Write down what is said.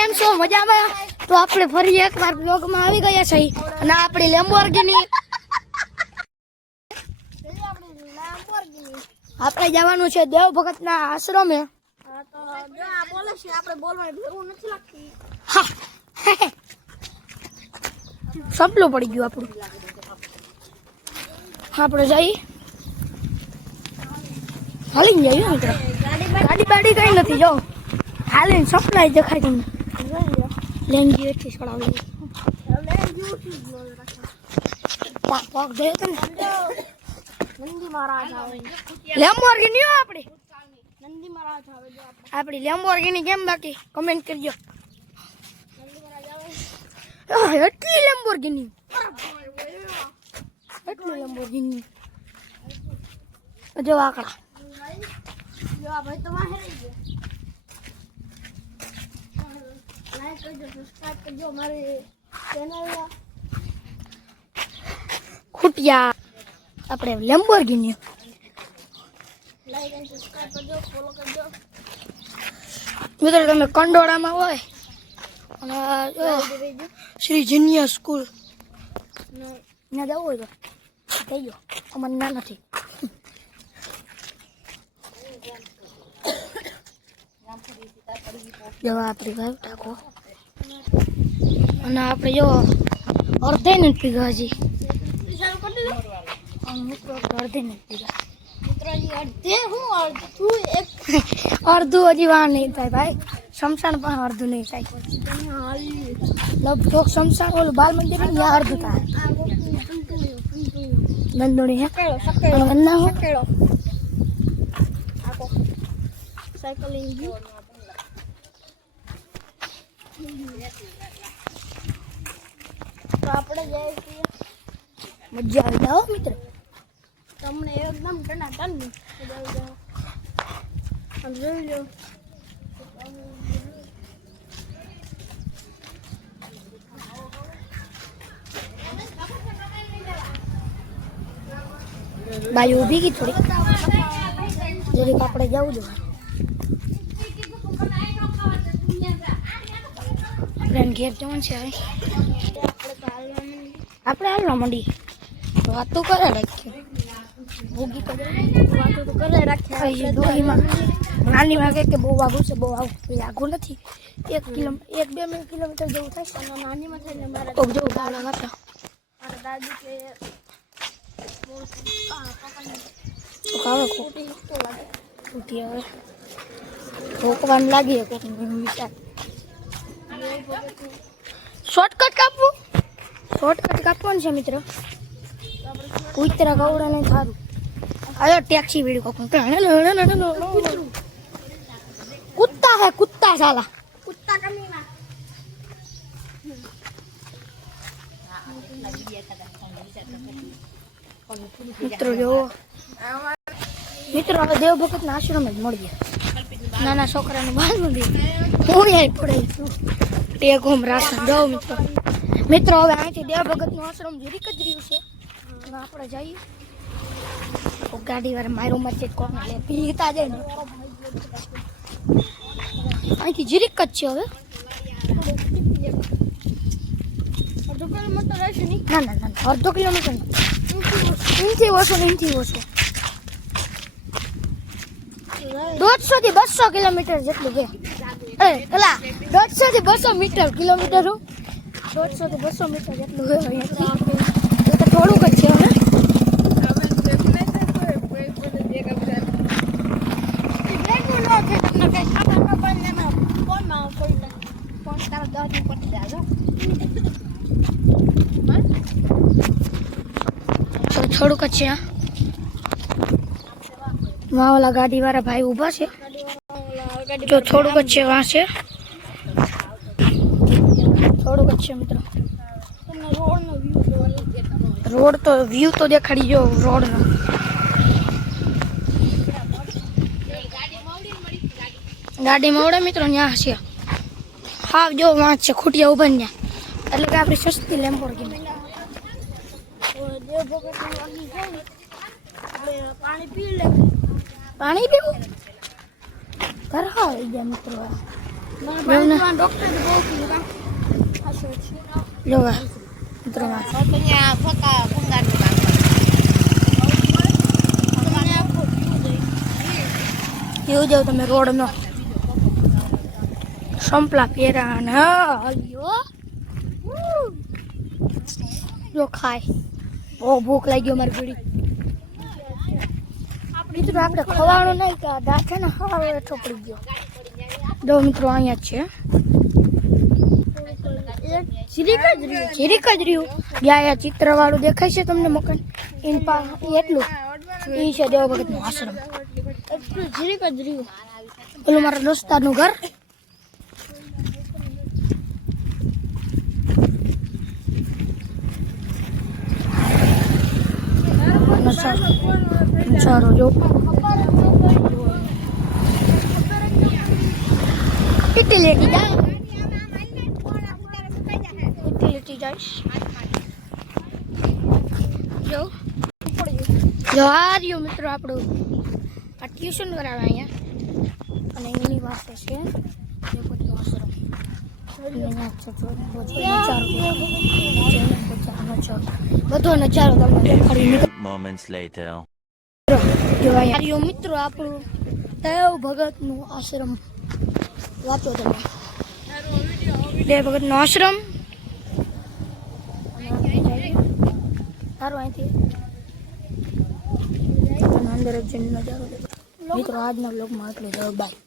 કેમ છો મજામાં? તો આપણે ફરી એકવાર બ્લોગમાં આવી ગયા છે અને આપણી લેમ્બોર્ગિની આપણે જવાનું છે દેવ ભગતના આશ્રમે. તો જો આ બોલે છે આપણે બોલવાની જરૂર નથી લાગતી. સપલું પડી ગયું આપણું. આપણે જઈ હાલીને જઈએ મિત્રો. ગાડી બાડી કઈ નથી જો હાલીને સપલાય દેખાય તમને. લેંગી એથી છોડાવી પગ દે તો ને નંદી મહારાજ આવે. લેમ્બોર્ગિની આપણી નંદી મહારાજ આવે જો આપણી લેમ્બોર્ગિની કેમ બાકી કમેન્ટ કરજો. નંદી મહારાજ આવે. એટલી લેમ્બોર્ગિની એટલી લેમ્બોર્ગિની જો આકડા જો આ ભાઈ તો વાહે રહી ગયો. લાઈક કરજો, સબસ્ક્રાઇબ કરજો મારી ચેનલ. ખૂટિયા આપણે લેમ્બોર્ગિની લાઈક અને સબસ્ક્રાઇબ કરજો, ફોલો કરજો. મિત્રો તમે કંડોળામાં હોય અને શ્રી જીનિયર સ્કૂલ ત્યાં જવું હોય તો થઈ ગયો. અમારે ના નથી. જવા આપણી ભાઈ ટાકો અને આપણે જો અડધે નથી પીગા હજી. ચાલુ કરી દે મિત્રો અડધે નથી પીગા. મિત્રજી. અડધે હું અડધું તું એક અડધું હજી વાર નહીં થાય ભાઈ. શમશાન પણ અડધું નહીં થાય. લગભગ શમશાન ઓલું બાલ મંદિર ત્યાં અડધું થાય. નંદોણી હે સકેડો સકેડો ના હું સકેડો આકો સાયકલિંગ ગયું. તો આપણે જઈએ છીએ મજા આવી જાઓ મિત્ર. તમને એકદમ ટનાટન આમ જોઈ લો. બાજુ ઊભી ગઈ થોડી જરીક આપણે જવું જોઈએ. આપણે ઘેર જવાનું છે હવે. આપણે હાલવા માંડી વાતો કરે રાખીએ. ભોગી કરે વાતો તો કરે રાખ્યા. દોહીમાં નાની માં કે બહુ વાગું છે બહુ આઘું નથી. 1-2 કિલોમીટર જેવું થાય. અને નાનીમાં થઈને મારા કોક જેવું ભાડા હતા મારા દાદી કે તો કાવે કોક ખોટી હિસ્સો લાગે. ઉઠી હવે રોકવાનું લાગી કોક વિચાર. શોર્ટકટ કાપવાનું છે મિત્ર. ઉતરા ગવડા ને થારું આયો ટેક્સી વીડી કોક કુત્તા હે કુત્તા સાલા કુત્તા કમીના. મિત્રો જો મિત્રો હવે દેવ ભગત ના આશ્રમ જ મળીએ. નાના છોકરાનું બાલ મંદિર હું અહીં પડે ટેક હોમ રાખવા જાઓ મિત્રો. મિત્રો હવે અહીંથી દેવ ભગત નું આશ્રમ જરીક જ રહ્યું છે. આપણે જઈએ ગાડી વાળા મારો મચે કોણ લે પીતા જાય ને અહીંથી જરીક જ છે હવે. અડધો કિલોમીટર રહેશે નહીં. ના ના ના અડધો કિલોમીટર ઇનથી ઓછો 150 થી 200 કિલોમીટર જેટલું છે. પેલા 150 થી 200 મીટર કિલોમીટર 150 થી 200 મીટર જેટલું છે અહીંયાથી. એ તો થોડુંક જ છે હવે. થોડુંક જ છે. વાહ ઓલા ગાડી વાળા ભાઈ ઊભા છે. જો થોડુંક જ છે વાં છે થોડુંક જ છે મિત્રો. રોડ તો વ્યૂ તો દેખાડી જો રોડનો. ગાડી મોડે મિત્રો ત્યાં છે. હા જો વાં છે ખૂટિયા ઉભા ત્યાં એટલે કે આપણી સસ્તી લેમ્બોર્ગિની. પાણી પી લે. પાણી પીવું તરહા આવી ગયા મિત્રો. મારા ડોક્ટર બહુ કીધું આશરો છે જોવા મિત્રો માં અહીંયા ફકા ભંગારનું કામ તમને આખો એવું જાવ તમે રોડ નો સંપલા પહેરા ને અયો જો ખાય બહુ ભૂખ લાગી મારી પીડી મિત્રો આપણે ખવાનું નહીં કે આ દાંત છે ને હાવ હેઠો પડી ગયો જો મિત્રો અહીંયા જ છે જીરીક જ રહ્યું જ્યાં ચિત્રવાળું દેખાય છે તમને મકાન એની પાસે એટલું એ છે દેવ ભગતનો આશ્રમ એટલું જીરીક જ રહ્યું પેલું મારા દોસ્તારનું ઘર નજારો જો ઇટેલેટી જાય ઇટેલેટી જાય જો આ રહ્યું મિત્રો આપણું આ ટ્યુશન કરાવે અહીંયા અને એની પાસે છે એ બધું આશ્રમ બધો નજારો તમને દેખાડી Moments later. જોવાય મિત્રો આપણું દેવ ભગતનું આશ્રમ વાંચો તમે દેવ ભગતનો આશ્રમ સારું અહીંથી અંદર જ જઈને નજારો મિત્રો આજના બ્લોગમાં આટલું જ બાય